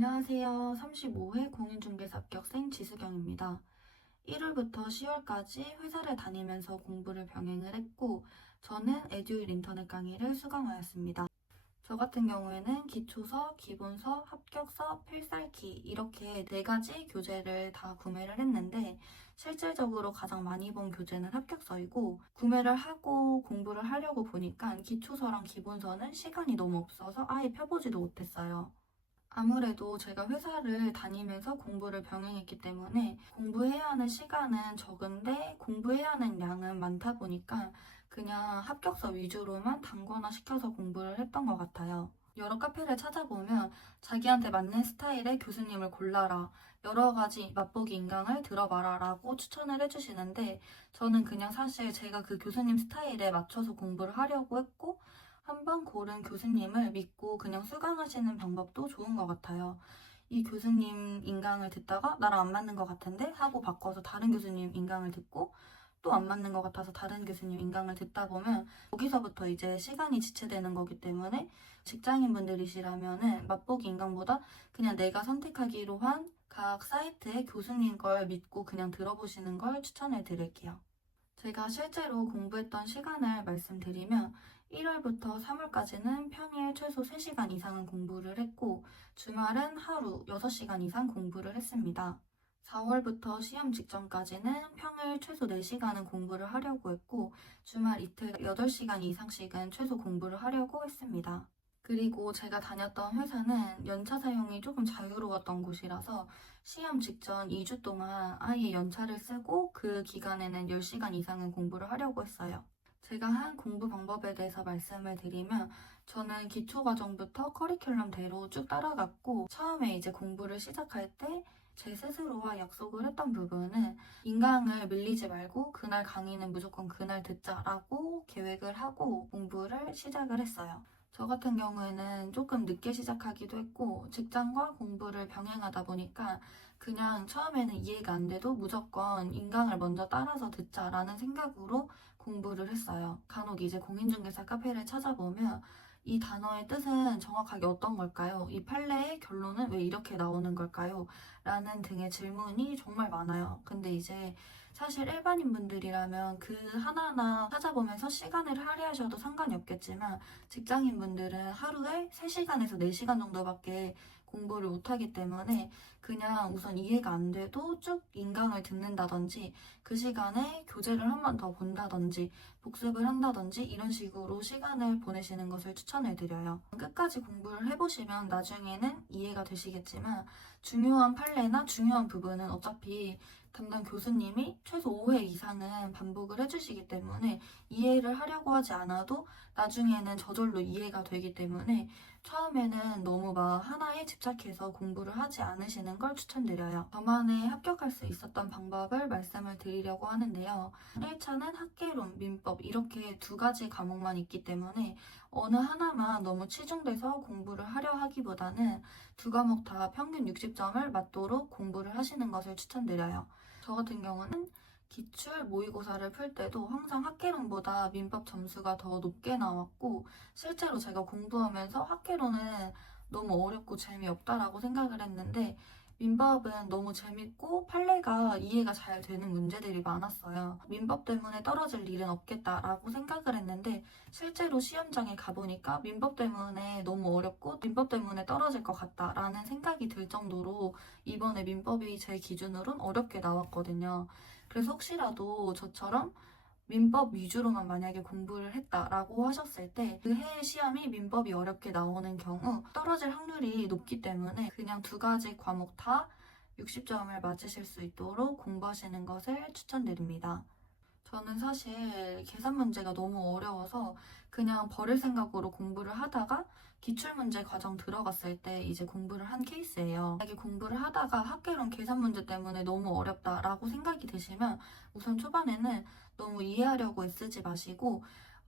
안녕하세요. 35회 공인중개사 합격생 지수경입니다. 1월부터 10월까지 회사를 다니면서 공부를 병행을 했고, 저는 에듀윌 인터넷 강의를 수강하였습니다. 저 같은 경우에는 기초서, 기본서, 합격서, 필살기 이렇게 4가지 교재를 다 구매를 했는데 실질적으로 가장 많이 본 교재는 합격서이고 구매를 하고 공부를 하려고 보니까 기초서랑 기본서는 시간이 너무 없어서 아예 펴보지도 못했어요. 아무래도 제가 회사를 다니면서 공부를 병행했기 때문에 공부해야 하는 시간은 적은데 공부해야 하는 양은 많다 보니까 그냥 합격서 위주로만 단권화 시켜서 공부를 했던 것 같아요. 여러 카페를 찾아보면 자기한테 맞는 스타일의 교수님을 골라라, 여러 가지 맛보기 인강을 들어봐라 라고 추천을 해주시는데 저는 그냥 사실 제가 그 교수님 스타일에 맞춰서 공부를 하려고 했고 한번 고른 교수님을 믿고 그냥 수강하시는 방법도 좋은 것 같아요. 이 교수님 인강을 듣다가 나랑 안 맞는 것 같은데 하고 바꿔서 다른 교수님 인강을 듣고 또 안 맞는 것 같아서 다른 교수님 인강을 듣다 보면 거기서부터 이제 시간이 지체되는 거기 때문에 직장인분들이시라면은 맛보기 인강보다 그냥 내가 선택하기로 한 각 사이트의 교수님 걸 믿고 그냥 들어보시는 걸 추천해 드릴게요. 제가 실제로 공부했던 시간을 말씀드리면 1월부터 3월까지는 평일 최소 3시간 이상은 공부를 했고 주말은 하루 6시간 이상 공부를 했습니다. 4월부터 시험 직전까지는 평일 최소 4시간은 공부를 하려고 했고 주말 이틀 8시간 이상씩은 최소 공부를 하려고 했습니다. 그리고 제가 다녔던 회사는 연차 사용이 조금 자유로웠던 곳이라서 시험 직전 2주 동안 아예 연차를 쓰고 그 기간에는 10시간 이상은 공부를 하려고 했어요. 제가 한 공부 방법에 대해서 말씀을 드리면 저는 기초 과정부터 커리큘럼대로 쭉 따라갔고 처음에 이제 공부를 시작할 때 제 스스로와 약속을 했던 부분은 인강을 밀리지 말고 그날 강의는 무조건 그날 듣자라고 계획을 하고 공부를 시작을 했어요. 저 같은 경우에는 조금 늦게 시작하기도 했고 직장과 공부를 병행하다 보니까 그냥 처음에는 이해가 안 돼도 무조건 인강을 먼저 따라서 듣자라는 생각으로 공부를 했어요. 간혹 이제 공인중개사 카페를 찾아보면 이 단어의 뜻은 정확하게 어떤 걸까요? 이 판례의 결론은 왜 이렇게 나오는 걸까요? 라는 등의 질문이 정말 많아요. 근데 이제 사실 일반인 분들이라면 그 하나하나 찾아보면서 시간을 할애하셔도 상관이 없겠지만 직장인 분들은 하루에 3시간에서 4시간 정도밖에 공부를 못하기 때문에 그냥 우선 이해가 안 돼도 쭉 인강을 듣는다든지 그 시간에 교재를 한 번 더 본다든지 복습을 한다든지 이런 식으로 시간을 보내시는 것을 추천을 드려요. 끝까지 공부를 해보시면 나중에는 이해가 되시겠지만 중요한 판례나 중요한 부분은 어차피 담당 교수님이 최소 5회 이상은 반복을 해주시기 때문에 이해를 하려고 하지 않아도 나중에는 저절로 이해가 되기 때문에 처음에는 너무 막 하나에 집착해서 공부를 하지 않으시는 걸 추천드려요. 저만의 합격할 수 있었던 방법을 말씀을 드리려고 하는데요. 1차는 학개론, 민법 이렇게 2가지 과목만 있기 때문에 어느 하나만 너무 치중돼서 공부를 하려 하기보다는 2과목 다 평균 60점을 맞도록 공부를 하시는 것을 추천드려요. 저 같은 경우는 기출 모의고사를 풀 때도 항상 학개론보다 민법 점수가 더 높게 나왔고 실제로 제가 공부하면서 학개론은 너무 어렵고 재미없다라고 생각을 했는데 민법은 너무 재밌고 판례가 이해가 잘 되는 문제들이 많았어요. 민법 때문에 떨어질 일은 없겠다라고 생각을 했는데 실제로 시험장에 가보니까 민법 때문에 너무 어렵고 민법 때문에 떨어질 것 같다라는 생각이 들 정도로 이번에 민법이 제 기준으론 어렵게 나왔거든요. 그래서 혹시라도 저처럼 민법 위주로만 만약에 공부를 했다라고 하셨을 때 그 해의 시험이 민법이 어렵게 나오는 경우 떨어질 확률이 높기 때문에 그냥 2가지 과목 다 60점을 맞으실 수 있도록 공부하시는 것을 추천드립니다. 저는 사실 계산 문제가 너무 어려워서 그냥 버릴 생각으로 공부를 하다가 기출문제 과정 들어갔을 때 이제 공부를 한 케이스예요. 만약에 공부를 하다가 학개론 계산 문제 때문에 너무 어렵다라고 생각이 드시면 우선 초반에는 너무 이해하려고 애쓰지 마시고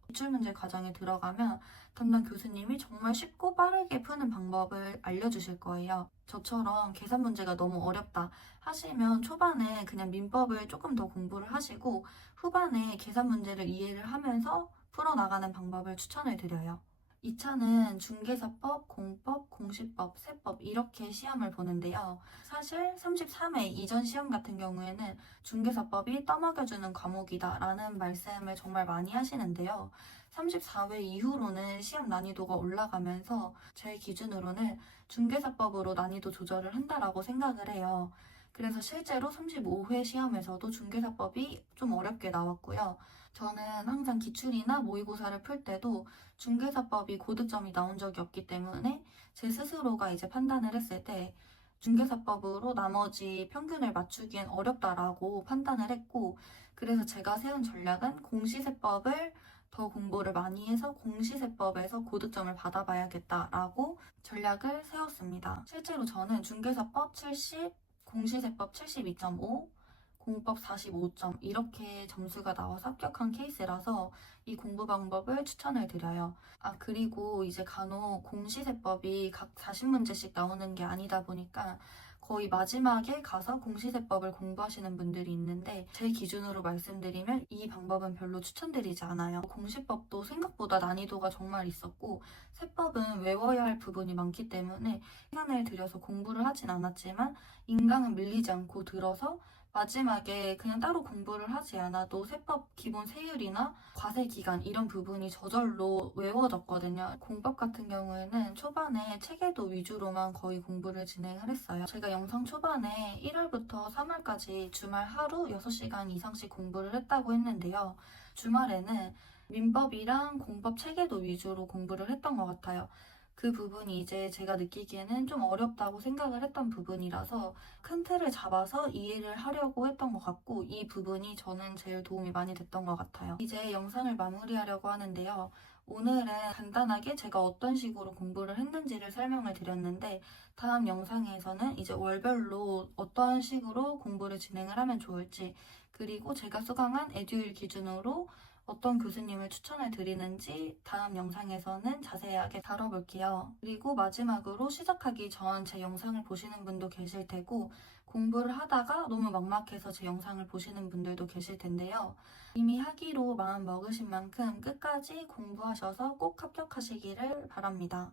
기출문제 과정에 들어가면 담당 교수님이 정말 쉽고 빠르게 푸는 방법을 알려주실 거예요. 저처럼 계산 문제가 너무 어렵다 하시면 초반에 그냥 민법을 조금 더 공부를 하시고 후반에 계산 문제를 이해를 하면서 풀어나가는 방법을 추천을 드려요. 2차는 중개사법, 공법, 공시법, 세법 이렇게 시험을 보는데요. 사실 33회 이전 시험 같은 경우에는 중개사법이 떠먹여주는 과목이다라는 말씀을 정말 많이 하시는데요. 34회 이후로는 시험 난이도가 올라가면서 제 기준으로는 중개사법으로 난이도 조절을 한다라고 생각을 해요. 그래서 실제로 35회 시험에서도 중개사법이 좀 어렵게 나왔고요. 저는 항상 기출이나 모의고사를 풀 때도 중개사법이 고득점이 나온 적이 없기 때문에 제 스스로가 이제 판단을 했을 때 중개사법으로 나머지 평균을 맞추기엔 어렵다라고 판단을 했고, 그래서 제가 세운 전략은 공시세법을 더 공부를 많이 해서 공시세법에서 고득점을 받아봐야겠다라고 전략을 세웠습니다. 실제로 저는 중개사법 70, 공시세법 72.5, 공법 45점 이렇게 점수가 나와서 합격한 케이스라서 이 공부 방법을 추천을 드려요. 그리고 이제 간혹 공시세법이 각 40문제씩 나오는 게 아니다 보니까 거의 마지막에 가서 공시세법을 공부하시는 분들이 있는데, 제 기준으로 말씀드리면 이 방법은 별로 추천드리지 않아요. 공시법도 생각보다 난이도가 정말 있었고, 세법은 외워야 할 부분이 많기 때문에 시간을 들여서 공부를 하진 않았지만 인강은 밀리지 않고 들어서 마지막에 그냥 따로 공부를 하지 않아도 세법 기본 세율이나 과세 기간 이런 부분이 저절로 외워졌거든요. 공법 같은 경우에는 초반에 체계도 위주로만 거의 공부를 진행을 했어요. 제가 영상 초반에 1월부터 3월까지 주말 하루 6시간 이상씩 공부를 했다고 했는데요. 주말에는 민법이랑 공법 체계도 위주로 공부를 했던 것 같아요. 그 부분이 이제 제가 느끼기에는 좀 어렵다고 생각을 했던 부분이라서 큰 틀을 잡아서 이해를 하려고 했던 것 같고, 이 부분이 저는 제일 도움이 많이 됐던 것 같아요. 이제 영상을 마무리하려고 하는데요. 오늘은 간단하게 제가 어떤 식으로 공부를 했는지를 설명을 드렸는데, 다음 영상에서는 이제 월별로 어떤 식으로 공부를 진행을 하면 좋을지, 그리고 제가 수강한 에듀윌 기준으로 어떤 교수님을 추천을 드리는지 다음 영상에서는 자세하게 다뤄볼게요. 그리고 마지막으로 시작하기 전 제 영상을 보시는 분도 계실 테고, 공부를 하다가 너무 막막해서 제 영상을 보시는 분들도 계실 텐데요. 이미 하기로 마음 먹으신 만큼 끝까지 공부하셔서 꼭 합격하시기를 바랍니다.